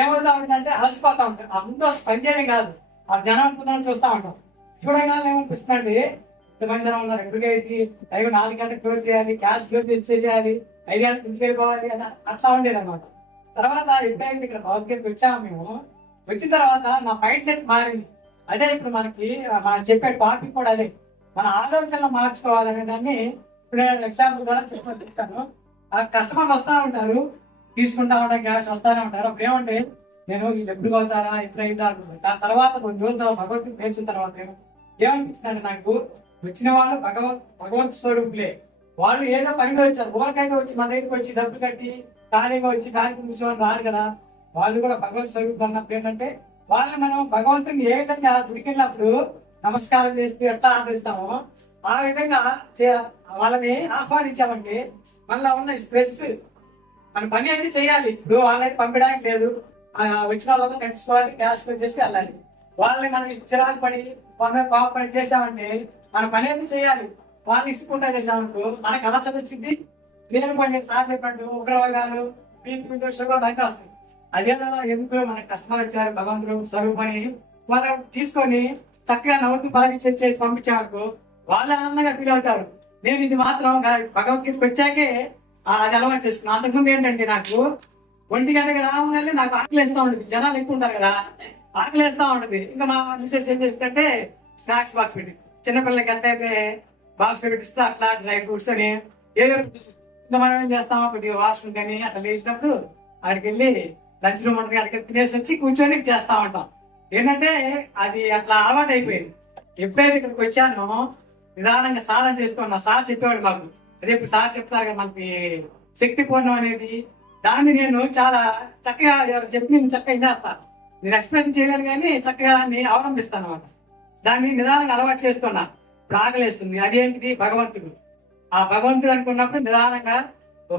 ఏమవుతా ఉంటుందంటే అలసిపోతా ఉంటాం. అందరూ పని చేయడం కాదు, ఆ జనం అనుకున్నాను చూస్తూ ఉంటాం. చూడగానే ఏమనిపిస్తుందండి, ఇంతమంది జనం ఉన్నారు, ఎప్పటికైతే అయ్యో 4 గంటలకు క్లోజ్ చేయాలి, క్యాష్ క్లోజ్ చేసేయాలి, 5 గంటలకు ఇంటికి వెళ్ళిపోవాలి అని అట్లా ఉండేది అనమాట. తర్వాత ఎప్పుడైతే ఇక్కడ భగవద్గీతకి వచ్చాము మేము, వచ్చిన తర్వాత నా మైండ్ సెట్ మారింది. అదే ఇప్పుడు మనకి మనం చెప్పే టాపిక్ కూడా అదే, మన ఆలోచనలు మార్చుకోవాలనే దాన్ని ఇప్పుడు నేను ఎగ్జాంపుల్ ద్వారా చెప్తాను. ఆ కస్టమర్లు వస్తూ ఉంటారు, తీసుకుంటా ఉంటాం, క్యాష్ వస్తానే ఉంటారు. అప్పుడు ఏమంటే నేను వీళ్ళు ఎప్పుడు పోతారా, ఎప్పుడు అయితా అంటున్నాను. దాని తర్వాత కొన్ని రోజులు భగవద్గీత నేర్చిన తర్వాత ఏమనిపిస్తుందంటే, నాకు వచ్చిన వాళ్ళు భగవంత్ స్వరూపులే. వాళ్ళు ఏదో పనిలో వచ్చారు, ఊరకైతే వచ్చి మన దగ్గరికి వచ్చి డబ్బులు కట్టి ఖాళీగా వచ్చి ఖాళీ కూర్చోని రారు కదా. వాళ్ళు కూడా భగవత్ స్వరూపులు అన్నప్పుడు ఏంటంటే, వాళ్ళని మనం భగవంతుని ఏ విధంగా గుడికెళ్ళినప్పుడు నమస్కారం చేస్తూ ఎట్లా ఆదరిస్తామో ఆ విధంగా వాళ్ళని ఆహ్వానించామంటే మనలో ఉన్న స్ట్రెస్, మన పని అయితే చేయాలి. ఇప్పుడు వాళ్ళని పంపించడానికి లేదు, వచ్చిన వాళ్ళతో కట్టించుకోవాలి, క్యాష్ చేసి వెళ్ళాలి. వాళ్ళని మనం చిరాకు పడి కోప పని చేసామంటే మన పని అయితే చేయాలి. వాళ్ళని ఇసుకుంటా చేసామనుకో మనకు అలసట వచ్చింది, లేని పని సార్ చెప్పినట్టు ఉగ్రవాదాలు, బీపీ, షుగర్ అన్నీ వస్తాయి. అదే ఎందుకు మనకు కస్టమర్ వచ్చారు, భగవంతుడు స్వరూపని వాళ్ళని తీసుకొని చక్కగా నవ్వుతూ బాగా చేసి పంపించామనుకో వాళ్ళు ఆనందంగా ఫీల్ అవుతారు. నేను ఇది మాత్రం భగవద్గీతకు వచ్చాకే అది అలవాటు చేసుకున్నాను. అంతకుముందు ఏంటంటే నాకు 1 గంటకి రాగానే నాకు ఆకలి వేస్తూ ఉంటుంది, జనాలు ఎక్కువ ఉంటారు కదా, ఆకలి వేస్తూ ఉంటుంది. ఇంకా మా మిసెస్ ఏం చేస్తుందంటే స్నాక్స్ బాక్స్ పెట్టి, చిన్నపిల్లలకి ఎంత అయితే బాక్స్ పెట్టిస్తే అట్లా డ్రై ఫ్రూట్స్ అని ఏదో ఇంకా మనం ఏం చేస్తామో కొద్దిగా వాష్రూమ్ కానీ అట్లా లేచినప్పుడు అక్కడికి వెళ్ళి లంచ్ రూమ్ ఉంటుంది, అక్కడికి తినేసి వచ్చి కూర్చొని చేస్తా ఉంటాం. ఏంటంటే అది అట్లా అలవాటు అయిపోయింది. ఎప్పుడైతే ఇక్కడికి వచ్చానో నిదానంగా సాధన చేస్తున్నా. సార్ చెప్పేవాడు మాకు, అదే ఇప్పుడు సార్ చెప్తారు కదా మనకి శక్తి పూర్ణం అనేది, దాన్ని నేను చాలా చక్కగా చెప్పి నేను చక్కగా వినేస్తాను. నేను ఎక్స్ప్రెషన్ చేయలేను కానీ చక్కగా దాన్ని అవలంబిస్తాను అన్నమాట. దాన్ని నిదానంగా అలవాటు చేస్తున్నా. ఇప్పుడు ఆకలిస్తుంది, అదేంటిది భగవంతుడు. ఆ భగవంతుడు అనుకున్నప్పుడు నిదానంగా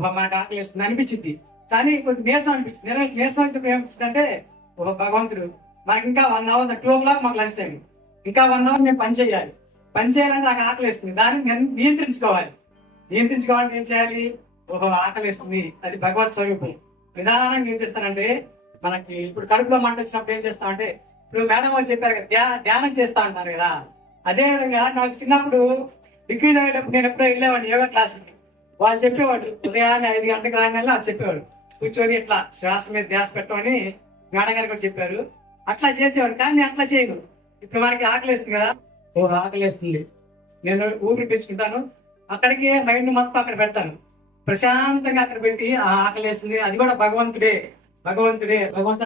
మనకు ఆకలిస్తుంది అనిపించింది, కానీ కొంచెం నీరసం అనిపిస్తుంది. నీరసం అంటే ఏమనిపిస్తుంది అంటే భగవంతుడు మనకి ఇంకా 1 అవర్, 2 o'clock మాకు లంచ్ టైం, ఇంకా 1 అవర్ నేను పని చేయాలి. పని చేయాలని నాకు ఆకలిస్తుంది, దాన్ని నియంత్రించుకోవాలి. నియంత్రించుకోవాలంటే ఏం చేయాలి? ఆకలిస్తుంది, అది భగవత్ స్వరూపం. నిదానంగా ఏం చేస్తానంటే, మనకి ఇప్పుడు కడుపులో మంట వచ్చినప్పుడు ఏం చేస్తామంటే, ఇప్పుడు మేడం వాళ్ళు చెప్పారు కదా ధ్యానం చేస్తా అంటారు కదా, అదే విధంగా నాకు చిన్నప్పుడు డిగ్రీ చదివేటప్పుడు నేను ఎప్పుడో వెళ్ళేవాడిని యోగా క్లాస్కి. వాళ్ళు చెప్పేవాడు ఉదయాన్నే 5 గంటలకు రాగానే అది చెప్పేవాడు, కూర్చొని ఇట్లా శ్వాస మీద ధ్యాస పెట్టమని మేడం గారు కూడా చెప్పారు. అట్లా చేసేవాడు, కానీ నేను అట్లా చేయను. ఇప్పుడు మనకి ఆకలిస్తుంది కదా, ఆకలిస్తుంది, నేను ఊపిరి పీల్చుకుంటాను, అక్కడికి మైండ్ మొత్తం అక్కడ పెడతాను, ప్రశాంతంగా అక్కడ పెట్టి ఆకలిస్తుంది, అది కూడా భగవంతుడే భగవంతుడే భగవంతుడు